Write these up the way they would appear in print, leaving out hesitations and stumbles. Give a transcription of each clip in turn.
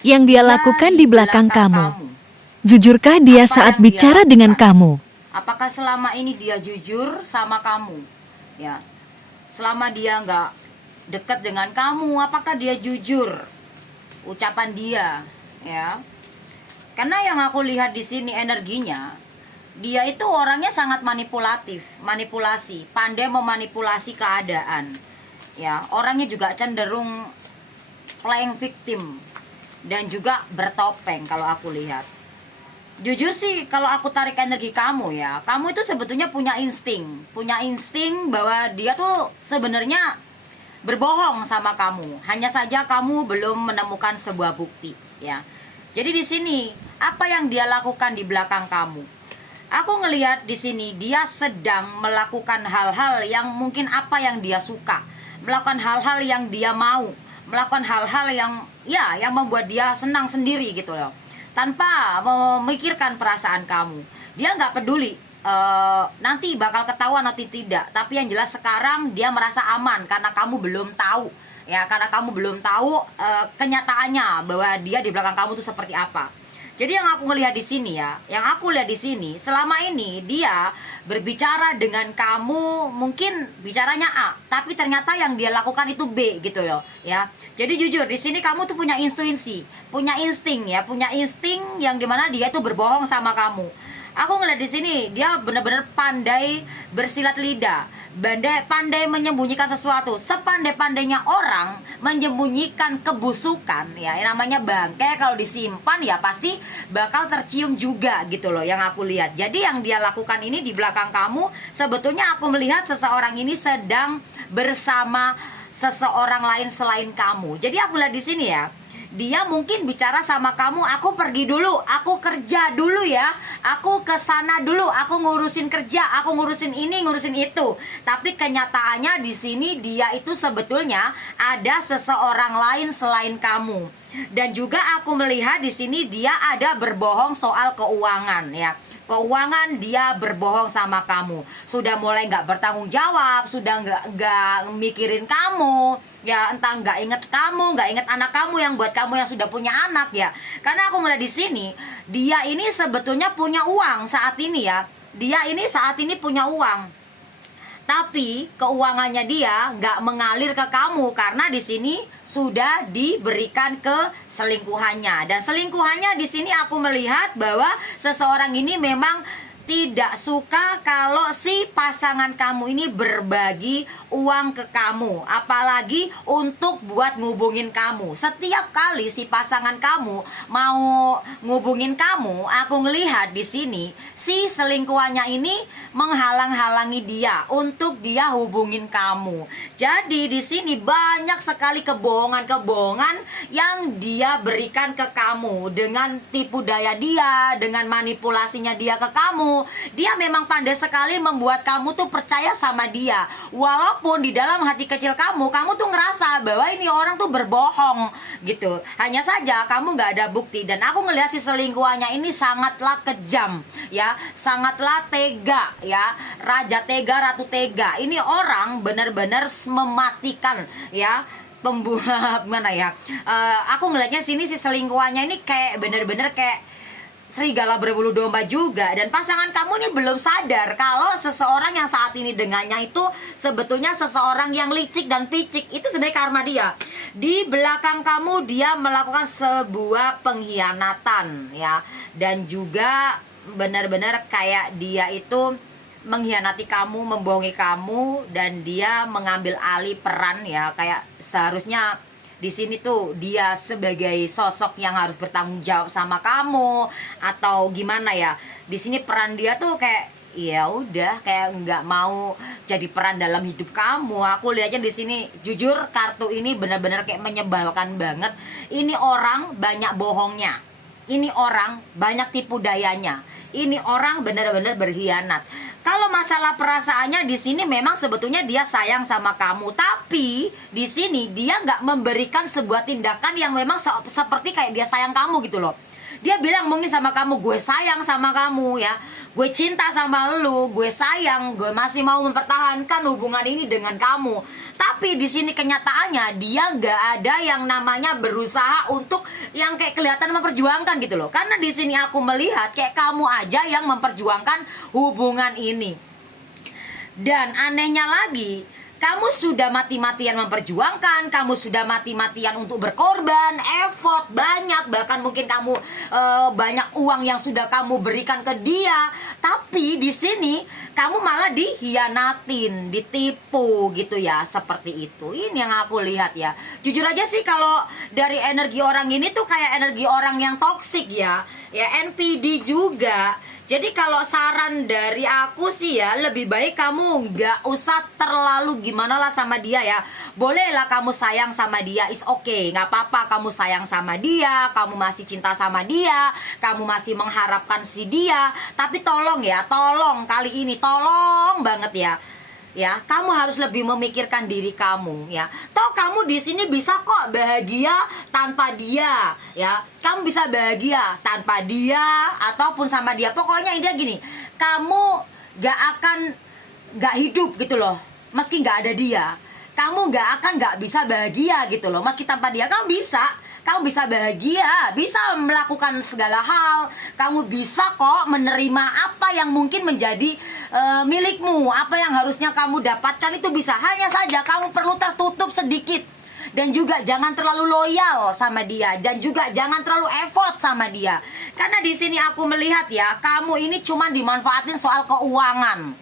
yang dia lakukan di belakang kamu? kamu. Jujurkah dia Apa saat yang dia bicara dengan lakukan? kamu? Apakah selama ini dia jujur sama kamu? Ya, selama dia nggak dekat dengan kamu, apakah dia jujur ucapan dia? Ya, karena yang aku lihat di sini energinya, dia itu orangnya sangat manipulatif, manipulasi, pandai memanipulasi keadaan. Ya, orangnya juga cenderung playing victim dan juga bertopeng kalau aku lihat. Jujur sih kalau aku tarik energi kamu ya, kamu itu sebetulnya punya insting bahwa dia tuh sebenarnya berbohong sama kamu. Hanya saja kamu belum menemukan sebuah bukti, ya. Jadi di sini apa yang dia lakukan di belakang kamu? Aku ngelihat di sini dia sedang melakukan hal-hal yang mungkin apa yang dia suka, melakukan hal-hal yang dia mau, melakukan hal-hal yang ya yang membuat dia senang sendiri gitu loh, tanpa memikirkan perasaan kamu. Dia nggak peduli nanti bakal ketahuan atau tidak, tapi yang jelas sekarang dia merasa aman karena kamu belum tahu, ya, karena kamu belum tahu kenyataannya bahwa dia di belakang kamu tuh seperti apa. Jadi yang aku ngelihat di sini ya, yang aku lihat di sini selama ini dia berbicara dengan kamu mungkin bicaranya A, tapi ternyata yang dia lakukan itu B gitu loh, ya. Jadi jujur di sini kamu tuh punya intuisi, punya insting ya, punya insting yang dimana dia tuh berbohong sama kamu. Aku ngeliat di sini dia benar-benar pandai bersilat lidah, pandai menyembunyikan sesuatu. Sepandai-pandainya orang menyembunyikan kebusukan, ya namanya bangkai kalau disimpan ya pasti bakal tercium juga gitu loh yang aku lihat. Jadi yang dia lakukan ini di belakang kamu, sebetulnya aku melihat seseorang ini sedang bersama seseorang lain selain kamu. Jadi aku lihat di sini ya, dia mungkin bicara sama kamu, aku pergi dulu, aku kerja dulu ya, aku ke sana dulu, aku ngurusin kerja, aku ngurusin ini, ngurusin itu. Tapi kenyataannya di sini dia itu sebetulnya ada seseorang lain selain kamu. Dan juga aku melihat di sini dia ada berbohong soal keuangan ya. Keuangan dia berbohong sama kamu. Sudah mulai nggak bertanggung jawab, sudah nggak mikirin kamu, ya entah nggak inget kamu, nggak inget anak kamu yang buat kamu yang sudah punya anak ya. Karena aku melihat di sini dia ini sebetulnya punya uang saat ini ya. Dia ini saat ini punya uang, tapi keuangannya dia nggak mengalir ke kamu karena di sini sudah diberikan ke selingkuhannya. Dan selingkuhannya di sini aku melihat bahwa seseorang ini memang tidak suka kalau si pasangan kamu ini berbagi uang ke kamu, apalagi untuk buat ngubungin kamu. Setiap kali si pasangan kamu mau ngubungin kamu, aku ngelihat di sini si selingkuhannya ini menghalang-halangi dia untuk dia hubungin kamu. Jadi di sini banyak sekali kebohongan-kebohongan yang dia berikan ke kamu dengan tipu daya dia, dengan manipulasinya dia ke kamu. Dia memang pandai sekali membuat kamu tuh percaya sama dia. Walaupun di dalam hati kecil kamu tuh ngerasa bahwa ini orang tuh berbohong gitu. Hanya saja kamu nggak ada bukti. Dan aku ngelihat si selingkuhannya ini sangatlah kejam ya, sangatlah tega ya. Raja tega, ratu tega. Ini orang benar-benar mematikan ya, pembuat mana ya. Aku ngelihatnya sini si selingkuhannya ini kayak benar-benar kayak serigala berbulu domba juga. Dan pasangan kamu ini belum sadar kalau seseorang yang saat ini dengannya itu sebetulnya seseorang yang licik dan picik. Itu sebenarnya karma dia. Di belakang kamu dia melakukan sebuah pengkhianatan ya. Dan juga benar-benar kayak dia itu mengkhianati kamu, membohongi kamu, dan dia mengambil alih peran ya, kayak seharusnya di sini tuh dia sebagai sosok yang harus bertanggung jawab sama kamu atau gimana ya. Di sini peran dia tuh kayak ya udah kayak nggak mau jadi peran dalam hidup kamu. Aku lihatnya di sini jujur kartu ini benar-benar kayak menyebalkan banget. Ini orang banyak bohongnya. Ini orang banyak tipu dayanya. Ini orang benar-benar berkhianat. Kalau masalah perasaannya di sini memang sebetulnya dia sayang sama kamu, tapi di sini dia nggak memberikan sebuah tindakan yang memang seperti kayak dia sayang kamu gitu loh. Dia bilang mungkin sama kamu, gue sayang sama kamu ya, gue cinta sama lu, gue sayang, gue masih mau mempertahankan hubungan ini dengan kamu. Tapi di sini kenyataannya dia nggak ada yang namanya berusaha untuk yang kayak kelihatan memperjuangkan gitu loh. Karena di sini aku melihat kayak kamu aja yang memperjuangkan hubungan ini. Dan anehnya lagi, kamu sudah mati-matian memperjuangkan, kamu sudah mati-matian untuk berkorban, effort banyak, bahkan mungkin kamu banyak uang yang sudah kamu berikan ke dia. Tapi di sini kamu malah dihianatin, ditipu gitu ya, seperti itu. Ini yang aku lihat ya. Jujur aja sih kalau dari energi orang ini tuh kayak energi orang yang toksik ya. Ya NPD juga. Jadi kalau saran dari aku sih ya, lebih baik kamu nggak usah terlalu gimana lah sama dia ya. Bolehlah kamu sayang sama dia, is okay, nggak apa-apa kamu sayang sama dia, kamu masih cinta sama dia, kamu masih mengharapkan si dia. Tapi tolong ya, tolong kali ini, tolong banget ya. Ya, kamu harus lebih memikirkan diri kamu ya. Toh kamu di sini bisa kok bahagia tanpa dia ya. Kamu bisa bahagia tanpa dia ataupun sama dia. Pokoknya intinya gini, kamu gak hidup gitu loh meski gak ada dia. Kamu gak bisa bahagia gitu loh meski tanpa dia. Kamu bisa bahagia, bisa melakukan segala hal. Kamu bisa kok menerima apa yang mungkin menjadi milikmu. Apa yang harusnya kamu dapatkan itu bisa. Hanya saja kamu perlu tertutup sedikit. Dan juga jangan terlalu loyal sama dia. Dan juga jangan terlalu effort sama dia. Karena di sini aku melihat ya, kamu ini cuma dimanfaatin soal keuangan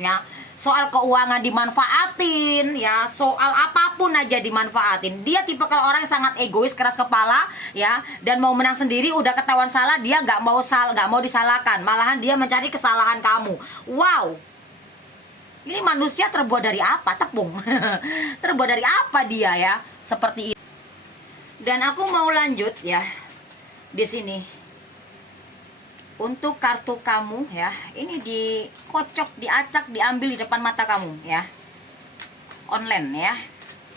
ya. Soal keuangan dimanfaatin ya, soal apapun aja dimanfaatin. Dia tipe kalau orang yang sangat egois, keras kepala ya, dan mau menang sendiri. Udah ketahuan salah, dia nggak mau disalahkan, malahan dia mencari kesalahan kamu. Wow, ini manusia terbuat dari apa? Tepung. Terbuat dari apa dia ya? Seperti itu. Dan aku mau lanjut ya di sini. Untuk kartu kamu ya, ini dikocok, diacak, diambil di depan mata kamu ya. Online ya,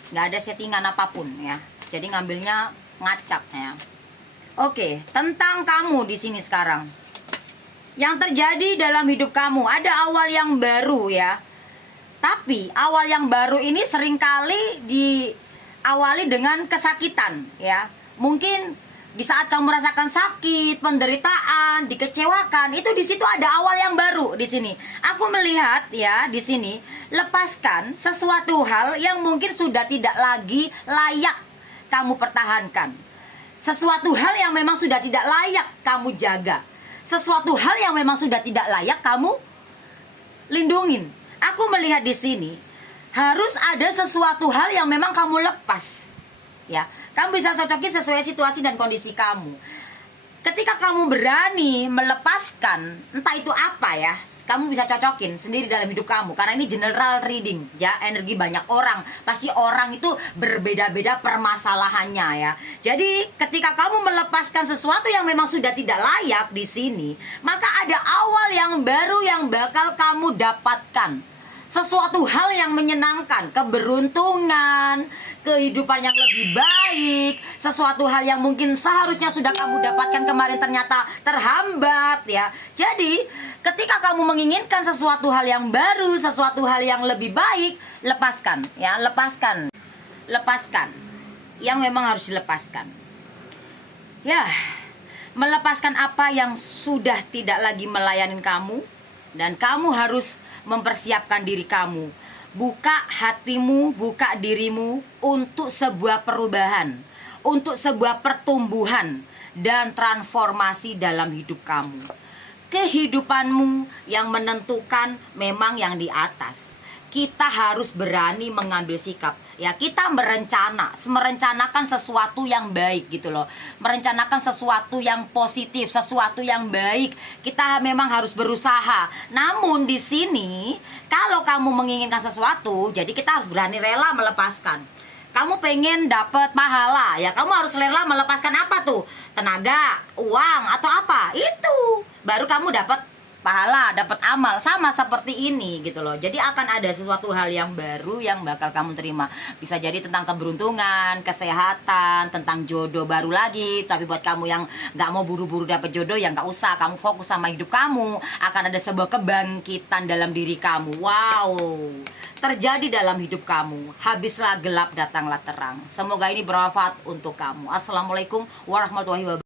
nggak ada settingan apapun ya. Jadi ngambilnya ngacak ya. Oke, tentang kamu di sini sekarang. Yang terjadi dalam hidup kamu, ada awal yang baru ya. Tapi awal yang baru ini seringkali diawali dengan kesakitan ya. Mungkin di saat kamu merasakan sakit, penderitaan, dikecewakan, itu di situ ada awal yang baru di sini. Aku melihat ya di sini, lepaskan sesuatu hal yang mungkin sudah tidak lagi layak kamu pertahankan. Sesuatu hal yang memang sudah tidak layak kamu jaga. Sesuatu hal yang memang sudah tidak layak kamu lindungin. Aku melihat di sini harus ada sesuatu hal yang memang kamu lepas. Ya, kamu bisa cocokin sesuai situasi dan kondisi kamu. Ketika kamu berani melepaskan, entah itu apa ya, kamu bisa cocokin sendiri dalam hidup kamu. Karena ini general reading ya, energi banyak orang. Pasti orang itu berbeda-beda permasalahannya ya. Jadi ketika kamu melepaskan sesuatu yang memang sudah tidak layak di sini, maka ada awal yang baru yang bakal kamu dapatkan. Sesuatu hal yang menyenangkan, keberuntungan, kehidupan yang lebih baik, sesuatu hal yang mungkin seharusnya sudah kamu dapatkan kemarin ternyata terhambat ya. Jadi ketika kamu menginginkan sesuatu hal yang baru, sesuatu hal yang lebih baik, lepaskan ya, lepaskan yang memang harus dilepaskan ya. Melepaskan apa yang sudah tidak lagi melayani kamu. Dan kamu harus mempersiapkan diri kamu. Buka hatimu, buka dirimu untuk sebuah perubahan, untuk sebuah pertumbuhan dan transformasi dalam hidup kamu. Kehidupanmu yang menentukan memang yang di atas. Kita harus berani mengambil sikap. Ya, kita merencanakan sesuatu yang baik gitu loh. Merencanakan sesuatu yang positif, sesuatu yang baik. Kita memang harus berusaha. Namun di sini, kalau kamu menginginkan sesuatu, jadi kita harus berani rela melepaskan. Kamu pengen dapat pahala, ya kamu harus rela melepaskan apa tuh? Tenaga, uang, atau apa? Itu baru kamu dapat pahala, dapat amal, sama seperti ini gitu loh. Jadi akan ada sesuatu hal yang baru yang bakal kamu terima. Bisa jadi tentang keberuntungan, kesehatan, tentang jodoh baru lagi. Tapi buat kamu yang nggak mau buru-buru dapat jodoh, ya nggak usah, kamu fokus sama hidup kamu. Akan ada sebuah kebangkitan dalam diri kamu. Wow, terjadi dalam hidup kamu. Habislah gelap, datanglah terang. Semoga ini bermanfaat untuk kamu. Assalamualaikum warahmatullahi wabarakatuh.